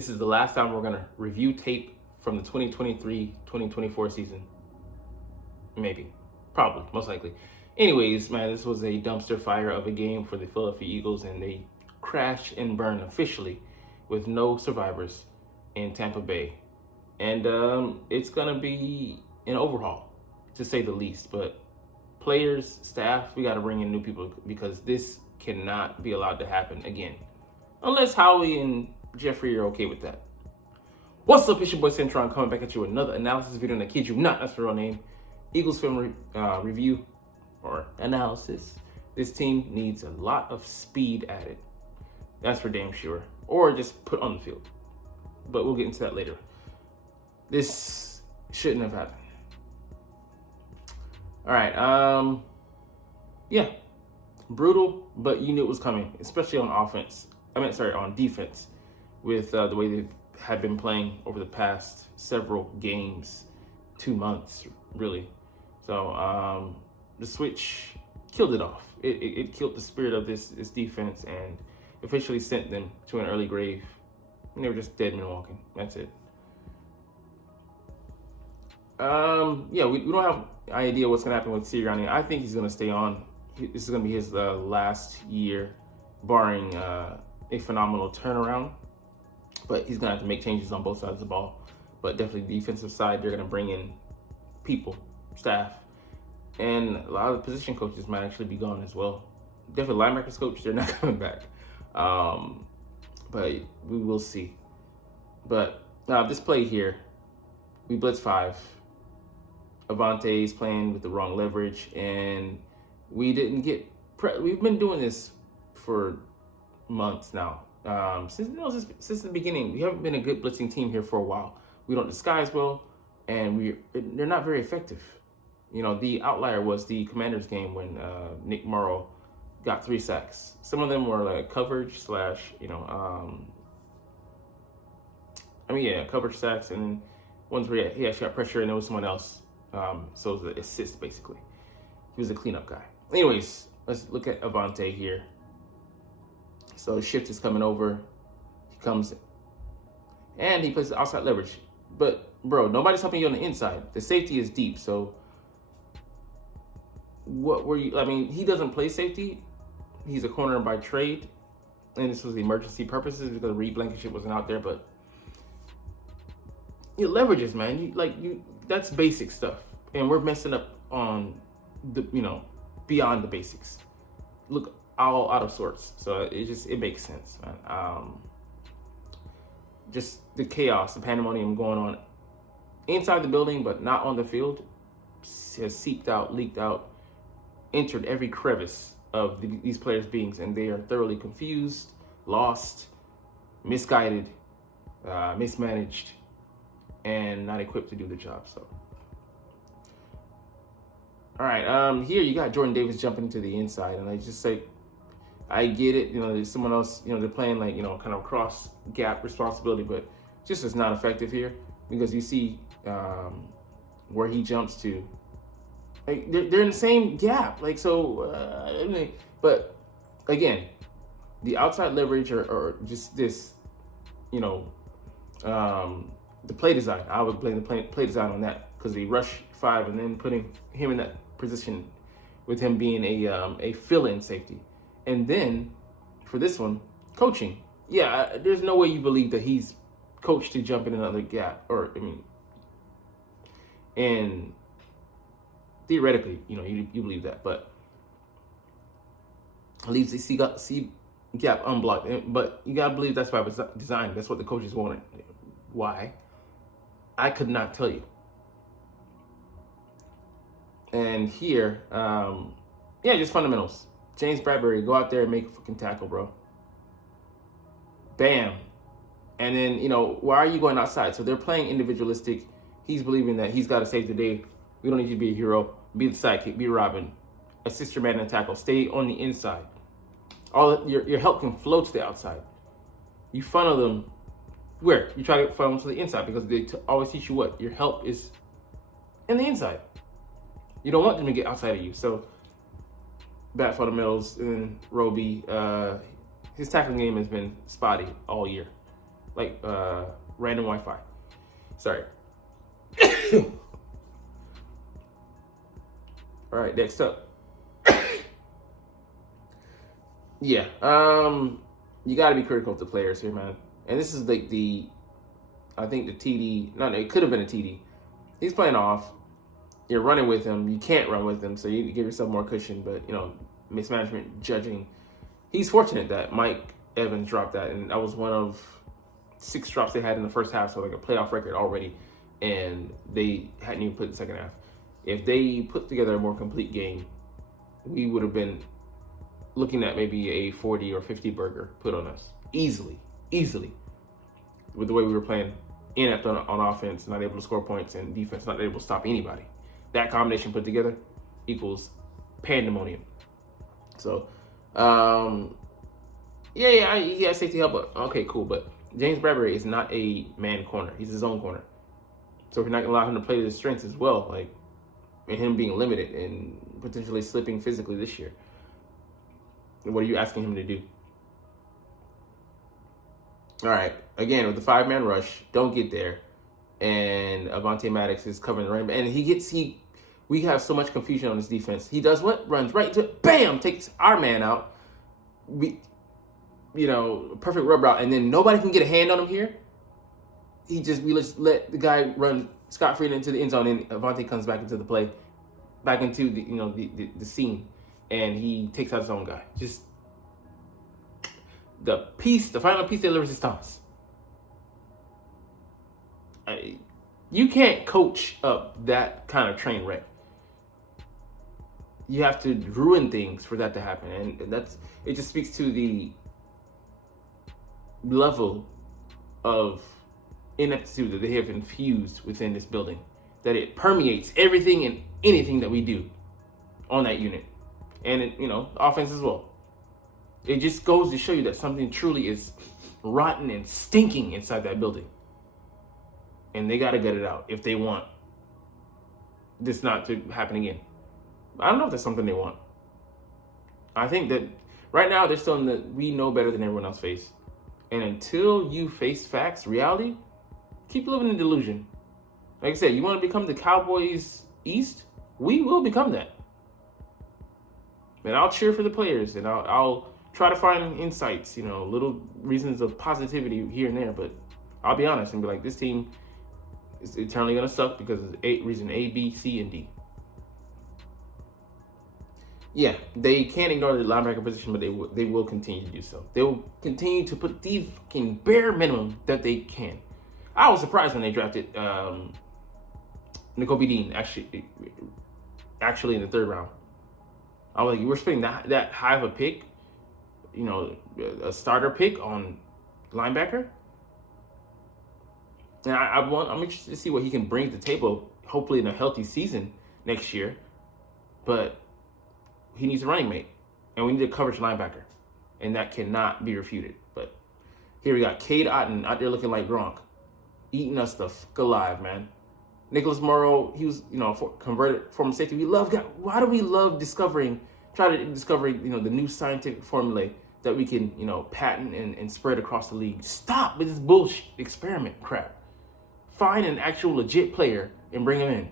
This is the last time we're going to review tape from the 2023-2024 season. Maybe. Probably. Most likely. Anyways, man, this was a dumpster fire of a game for the Philadelphia Eagles, and they crashed and burned officially with no survivors in Tampa Bay. And it's going to be an overhaul, to say the least. But players, staff, we got to bring in new people because this cannot be allowed to happen again. Unless Howie and Jeffrey are okay with that. What's up, it's your boy Cintron coming back at you with another analysis video, and I kid you not, that's the real name. Eagles film review or analysis. This team needs a lot of speed added. That's for damn sure. Or just put on the field. But we'll get into that later. This shouldn't have happened. All right. Yeah. Brutal, but you knew it was coming, especially on offense. On defense, with the way they had been playing over the past several games, 2 months, really. So the switch killed it off. It killed the spirit of this defense and officially sent them to an early grave. And they were just dead men walking. That's it. Yeah, we don't have an idea what's going to happen with Sirianni. I think he's going to stay on. This is going to be his last year, barring a phenomenal turnaround. But he's going to have to make changes on both sides of the ball. But definitely the defensive side, they're going to bring in people, staff. And a lot of the position coaches might actually be gone as well. Definitely linebackers coach, they're not coming back. But we will see. But this play here, we blitz 5. Avante's playing with the wrong leverage, and we didn't get we've been doing this for months now. Since the beginning, we haven't been a good blitzing team here for a while. We don't disguise well, and they're not very effective. You know, the outlier was the Commanders game when Nick Morrow got 3 sacks. Some of them were like coverage / coverage sacks, and ones where he actually got pressure and there was someone else. So it was an assist, basically. He was a cleanup guy. Anyways, let's look at Avante here. So the shift is coming over. He comes and he plays the outside leverage. But, bro, nobody's helping you on the inside. The safety is deep. So what were you? I mean, he doesn't play safety. He's a corner by trade. And this was emergency purposes because Reed Blankenship wasn't out there. But your leverages, man. That's basic stuff. And we're messing up on the, beyond the basics. Look all out of sorts. So it makes sense, man. Just the chaos, the pandemonium going on inside the building, but not on the field, has seeped out, leaked out, entered every crevice of these players' beings, and they are thoroughly confused, lost, misguided, mismanaged, and not equipped to do the job. So, all right, here you got Jordan Davis jumping to the inside, and I get it. There's someone else. They're playing kind of cross gap responsibility, but just is not effective here because you see where he jumps to. Like they're in the same gap. But again, the outside leverage or just this, the play design. I would blame the play design on that because we rush 5 and then putting him in that position with him being a fill-in safety. And then for this one, coaching. Yeah, there's no way you believe that he's coached to jump in another gap. And theoretically, you believe that, but leaves the C gap unblocked. But you gotta believe that's by design. That's what the coaches wanted. Why? I could not tell you. And here, just fundamentals. James Bradbury, go out there and make a fucking tackle, bro. Bam. And then, why are you going outside? So they're playing individualistic. He's believing that he's got to save the day. We don't need you to be a hero. Be the sidekick. Be Robin. Assist your man in a tackle. Stay on the inside. Your help can flow to the outside. You funnel them where? You try to funnel them to the inside because they always teach you what? Your help is in the inside. You don't want them to get outside of you. So bad fundamentals, and then Roby, his tackling game has been spotty all year. like random Wi-Fi. Sorry. All right, next up. Yeah, you got to be critical of the players here, man. And this is like I think the TD. No, it could have been a TD. He's playing off. You're running with him. You can't run with him, so you need to give yourself more cushion. But mismanagement, judging. He's fortunate that Mike Evans dropped that, and that was one of 6 drops they had in the first half, so like a playoff record already, and they hadn't even put the second half. If they put together a more complete game, we would have been looking at maybe a 40 or 50 burger put on us easily, with the way we were playing, inept on offense, not able to score points, and defense not able to stop anybody. That combination put together equals pandemonium. So, he has safety help, but okay, cool. But James Bradbury is not a man corner; he's his own corner. So if you're not gonna allow him to play to his strengths as well, like, and him being limited and potentially slipping physically this year, what are you asking him to do? All right, again, with the 5-man rush, don't get there. And Avonte Maddox is covering the running back. And we have so much confusion on this defense. He does what? Runs right into it, bam, takes our man out. Perfect rub route. And then nobody can get a hand on him here. We just let the guy run scot-free into the end zone, and Avonte comes back into the play, back into the scene, and he takes out his own guy. Just the final piece de la resistance. You can't coach up that kind of train wreck. You have to ruin things for that to happen, and it just speaks to the level of ineptitude that they have infused within this building, that it permeates everything and anything that we do on that unit, and offense as well. It just goes to show you that something truly is rotten and stinking inside that building. And they got to get it out if they want this not to happen again. I don't know if that's something they want. I think that right now they're still in the we know better than everyone else phase. And until you face facts, reality, keep living in delusion. Like I said, you want to become the Cowboys East? We will become that. And I'll cheer for the players, and I'll try to find insights, little reasons of positivity here and there. But I'll be honest and be like, this team is eternally going to suck because of reason A, B, C, and D. Yeah, they can't ignore the linebacker position, but they will continue to do so. They will continue to put the fucking bare minimum that they can. I was surprised when they drafted Nakobe Dean actually in the 3rd round. I was like, we're spending that high of a pick, a starter pick on linebacker. And I'm interested to see what he can bring to the table, hopefully in a healthy season next year. But he needs a running mate, and we need a coverage linebacker, and that cannot be refuted. But here we got Cade Otton out there looking like Gronk, eating us the fuck alive, man. Nicholas Morrow, he was, converted from safety. Why do we love try to discover, the new scientific formulae that we can, patent and spread across the league? Stop with this bullshit experiment crap. Find an actual legit player and bring him in.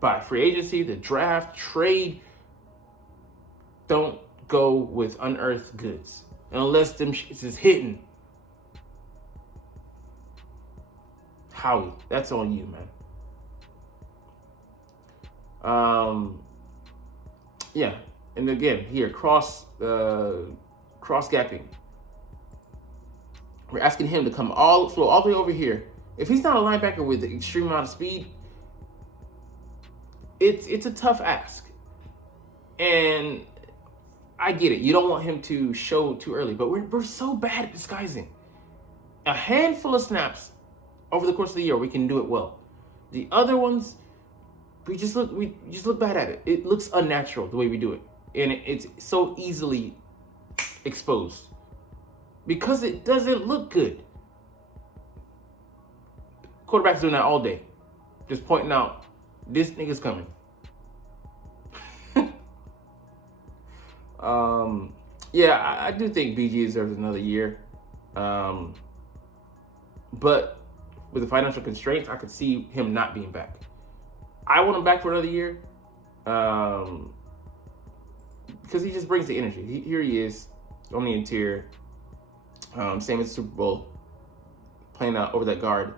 By free agency, the draft, trade. Don't go with unearthed goods unless them shits is hitting. Howie, that's on you, man. Yeah, and again here cross gapping. We're asking him to come all the way over here. If he's not a linebacker with an extreme amount of speed, it's a tough ask. And I get it. You don't want him to show too early, but we're so bad at disguising. A handful of snaps over the course of the year, we can do it well. The other ones, we just look bad at it. It looks unnatural the way we do it, and it's so easily exposed because it doesn't look good. Quarterbacks doing that all day, just pointing out this nigga's coming. I do think BG deserves another year. But with the financial constraints, I could see him not being back. I want him back for another year because he just brings the energy. Here he is on the interior, same as Super Bowl, playing out over that guard.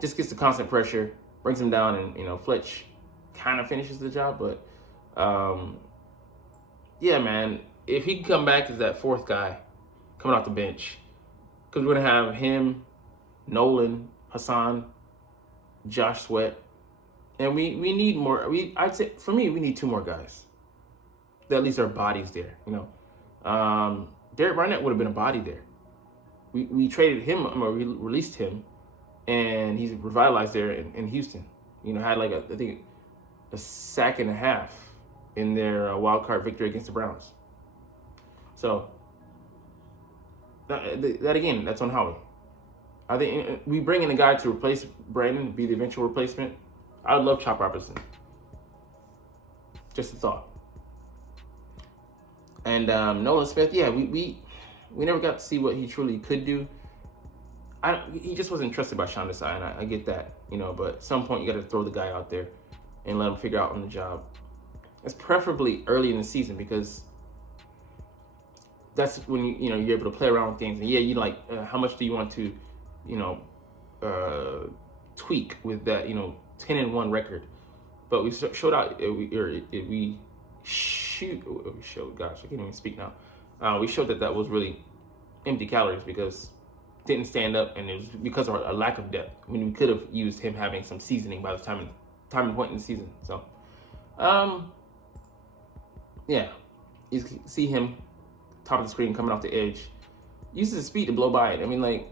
Just gets the constant pressure, brings him down, and Fletch kind of finishes the job. But yeah, man, if he can come back as that fourth guy coming off the bench, because we're gonna have him, Nolan, Hassan, Josh Sweat, and we need more. I'd say for me, we need 2 more guys that at least are bodies there. Derek Barnett would have been a body there. We traded him, or we released him, and he's revitalized there in Houston. Had like I think a sack and a half in their wildcard victory against the Browns. So that again, that's on Howie. I think we bring in a guy to replace Brandon, be the eventual replacement. I would love Chop Robinson. Just a thought. And Nolan Smith, yeah, we never got to see what he truly could do. He just wasn't trusted by Sean Desai, and I get that, but at some point you got to throw the guy out there and let him figure out on the job. It's preferably early in the season because that's when you're able to play around with things. And yeah, how much do you want to, tweak with that 10-1 record? But we showed out. We showed. Gosh, I can't even speak now. We showed that was really empty calories because it didn't stand up, and it was because of a lack of depth. I mean, we could have used him having some seasoning by the time and point in the season. So, yeah, you see him top of the screen coming off the edge, uses his speed to blow by it. I mean, like,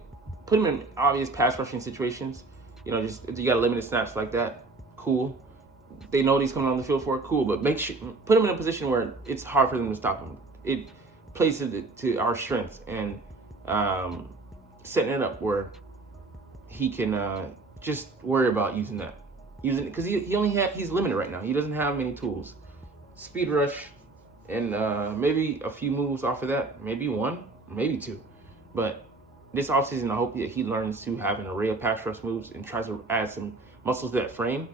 put him in obvious pass rushing situations. Just if you got limited snaps like that, cool. They know what he's coming on the field for, cool. But make sure put him in a position where it's hard for them to stop him. It plays it to our strengths and setting it up where he can just worry about using it because he's limited right now. He doesn't have many tools. Speed rush and maybe a few moves off of that, maybe 1, maybe 2. But this offseason, I hope that he learns to have an array of pass rush moves and tries to add some muscles to that frame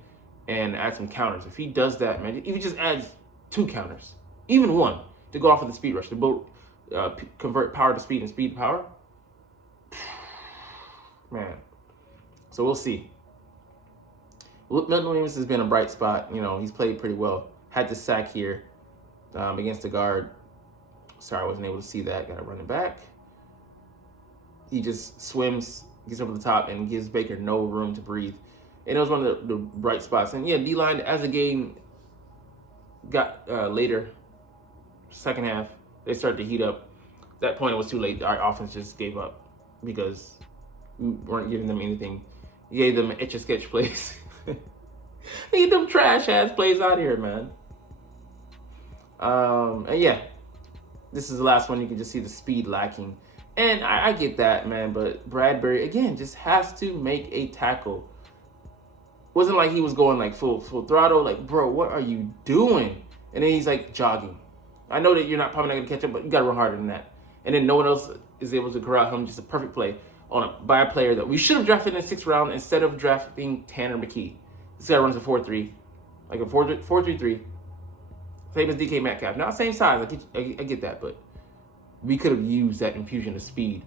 and add some counters. If he does that, man, if he just adds 2 counters, even 1, to go off of the speed rush, to both convert power to speed and speed to power, man. So we'll see. Milton Williams has been a bright spot. He's played pretty well. Had the sack here against the guard. Sorry, I wasn't able to see that. Got to run it back. He just swims, gets over the top, and gives Baker no room to breathe. And it was one of the bright spots. And yeah, D-line, as the game got later, second half, they started to heat up. At that point, it was too late. Our offense just gave up because we weren't giving them anything. You gave them etch-a-sketch plays. Get them trash-ass plays out here, man. And yeah, this is the last one. You can just see the speed lacking. And I get that, man, but Bradbury, again, just has to make a tackle. Wasn't like he was going like full throttle, like, bro, what are you doing? And then he's like jogging. I know that you're probably not going to catch up, but you got to run harder than that. And then no one else is able to corral him. Just a perfect play by a player that we should have drafted in the 6th round instead of drafting Tanner McKee. This guy runs a 4.3, like a 4.33, same as DK Metcalf. Not same size, I get that, but we could have used that infusion of speed,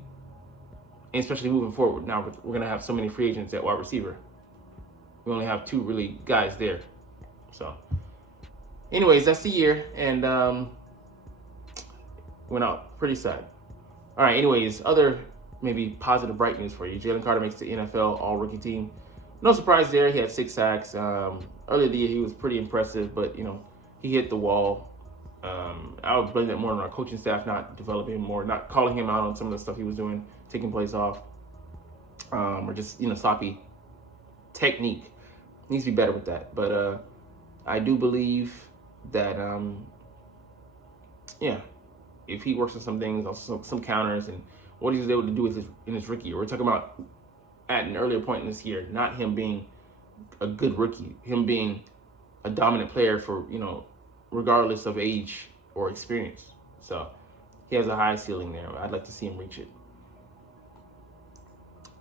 and especially moving forward. Now we're going to have so many free agents at wide receiver. We only have 2 really guys there. So, anyways, that's the year, and went out pretty sad. All right, anyways, other maybe positive, bright news for you. Jalen Carter makes the NFL All-Rookie team. No surprise there. He had 6 sacks. Earlier in the year, he was pretty impressive, but, he hit the wall. I would blame that more on our coaching staff not developing him more, not calling him out on some of the stuff he was doing, taking plays off, or just, sloppy technique. Needs to be better with that. But I do believe that, if he works on some things, also some counters, and what he was able to do in his rookie year. We're talking about at an earlier point in this year, not him being a good rookie, him being a dominant player for, regardless of age or experience. So he has a high ceiling there. I'd like to see him reach it.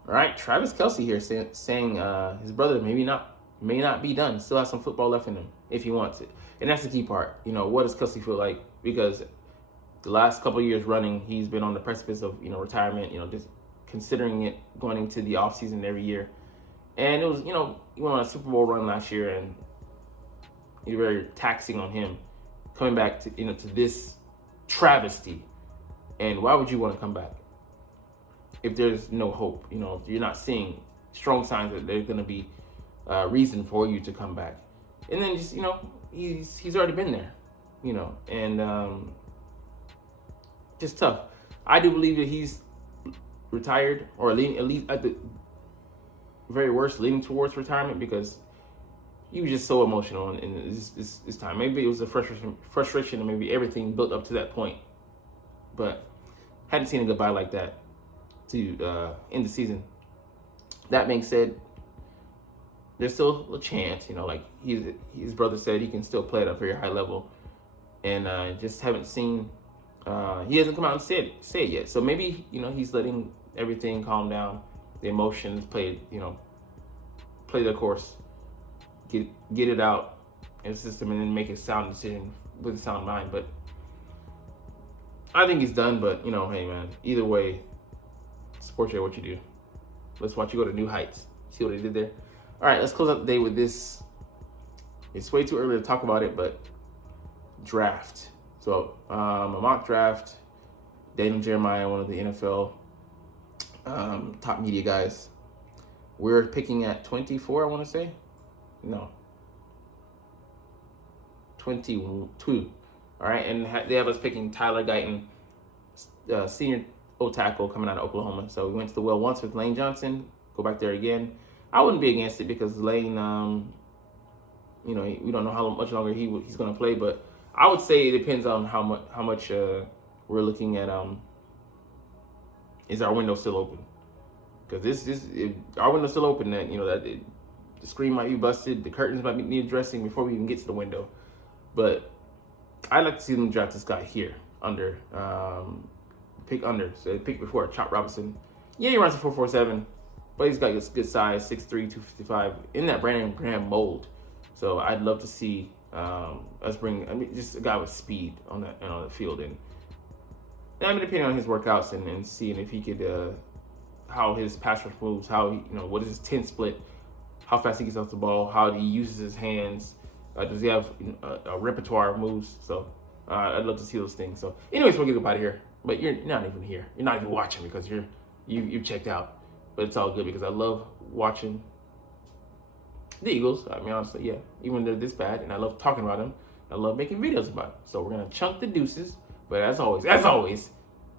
All right, Travis Kelce here saying his brother may not be done. Still has some football left in him if he wants it, and that's the key part. What does Kelce feel like? Because the last couple of years running, he's been on the precipice of retirement. Just considering it going into the offseason every year, and it was he went on a Super Bowl run last year, and it's very taxing on him coming back to to this travesty. And why would you want to come back if there's no hope? If you're not seeing strong signs that there's going to be reason for you to come back. And then just he's already been there, and just tough. I do believe that he's retired, or at least at the very worst leaning towards retirement, because he was just so emotional in this time. Maybe it was a frustration, and maybe everything built up to that point, but hadn't seen a goodbye like that to end the season. That being said, there's still a chance, like his brother said, he can still play at a very high level, and just haven't seen. He hasn't come out and say it yet. So maybe he's letting everything calm down, the emotions play their course, get it out in the system, and then make a sound decision with a sound mind. But I think he's done. But hey man, either way, support you at what you do. Let's watch you go to new heights. See what he did there. All right, let's close out the day with this. It's way too early to talk about it, but draft. So a mock draft. Daniel Jeremiah, one of the NFL top media guys. We're picking at 24, I want to say. No. 22. All right, and they have us picking Tyler Guyton, senior O-tackle coming out of Oklahoma. So we went to the well once with Lane Johnson. Go back there again. I wouldn't be against it because Lane, we don't know how much longer he's going to play, but I would say it depends on how much we're looking at. Is our window still open? Because our window's still open. That the screen might be busted, the curtains might need addressing before we even get to the window. But I'd like to see them draft this guy here pick under. So pick before Chop Robinson. Yeah, he runs a 4.47, but he's got good size, 6'3", 255 in that Brandon Graham mold. So I'd love to see us bring just a guy with speed on the field, and depending on his workouts and seeing if he could how his pass rush moves, how what is his 10 split, how fast he gets off the ball, how he uses his hands, does he have a repertoire of moves? So I'd love to see those things. So anyways, we'll get up out of here. But you're not even here. You're not even watching because you've checked out. But it's all good because I love watching the Eagles. I mean, honestly, yeah. Even when they're this bad, and I love talking about them. I love making videos about it. So we're gonna chunk the deuces. But as always,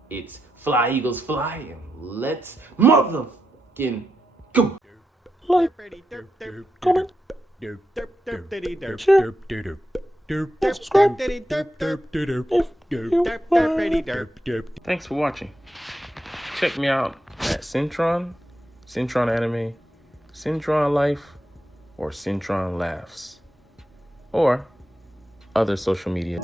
it's fly Eagles fly, and let's motherfucking go. Like, comment, share, and subscribe if you Thanks for watching. Check me out at Cintron Anime, Cintron Life, or Cintron Laughs, or other social media.